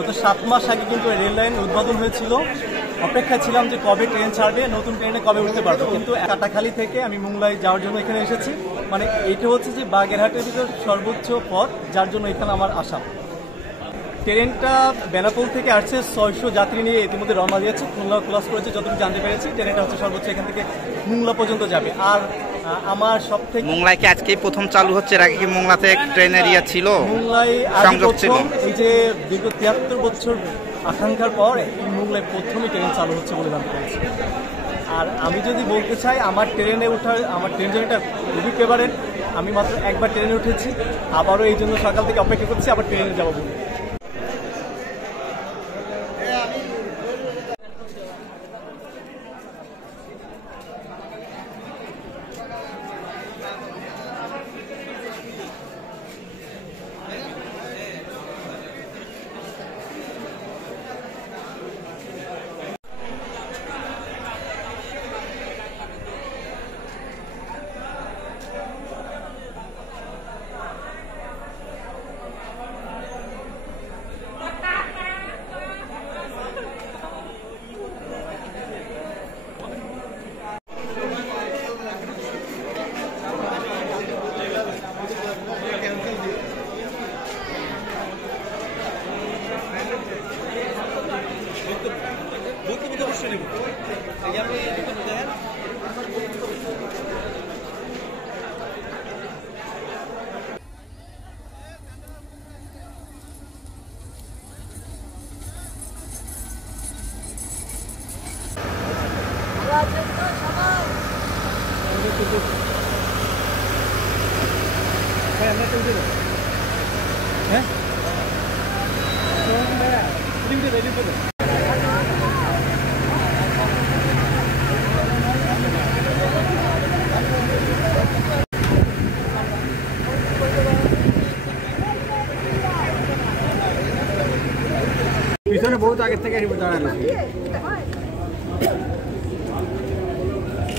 গত 7 মাস আগে কিন্তু রেল লাইন উদ্বোধন হয়েছিল। অপেক্ষা ছিলাম যে কবে ট্রেন ছাড়বে, নতুন ট্রেনে কবে উঠতে পারবো। কিন্তু কাটাখালী থেকে আমি মোংলায় যাওয়ার জন্য এখানে এসেছি। মানে এইটা হচ্ছে যে বাগেরহাটের ভিতর সর্বোচ্চ পথ, যার জন্য এখানে আমার আসা। ট্রেনটা বেনাপোল থেকে আসছে, 600 যাত্রী নিয়ে ইতিমধ্যে রওনা দিয়েছে, খুলনা ক্রস করেছে। যতটুকু জানতে পেরেছি ট্রেনটা হচ্ছে সর্বোচ্চ এখান থেকে মোংলা পর্যন্ত যাবে। আর আমার সব থেকে মোংলায় কি আজকেই প্রথম চালু হচ্ছে? এর আগে কি মোংলাতে ট্রেনের ইয়া ছিল, মোংলায় সংযোগ ছিল? এই যে দীর্ঘ 73 বছর আকাঙ্ক্ষার পর এই মোংলায় প্রথমই ট্রেন চালু হচ্ছে বলে জানতে পেরেছি। আর আমি যদি বলতে চাই আমার ট্রেনে ওঠার, আমার ট্রেন জার্নিটা খুবই ফেভারেট। আমি মাত্র একবার ট্রেনে উঠেছি, আবারও এই জন্য সকাল থেকে অপেক্ষা করছি আবার ট্রেনে যাবো বলে। পিছনে বহুত আগে থেকে দাঁড়ানো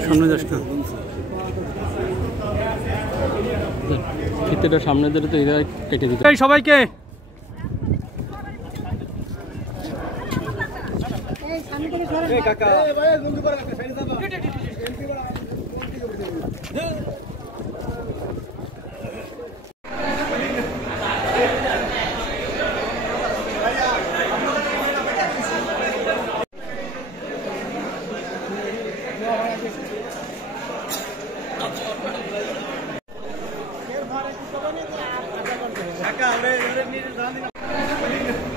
সামনে যাস না, ফিতেটা সামনে দিলে তো এটা কেটে দিতে। এই সবাইকে কাকা আমরা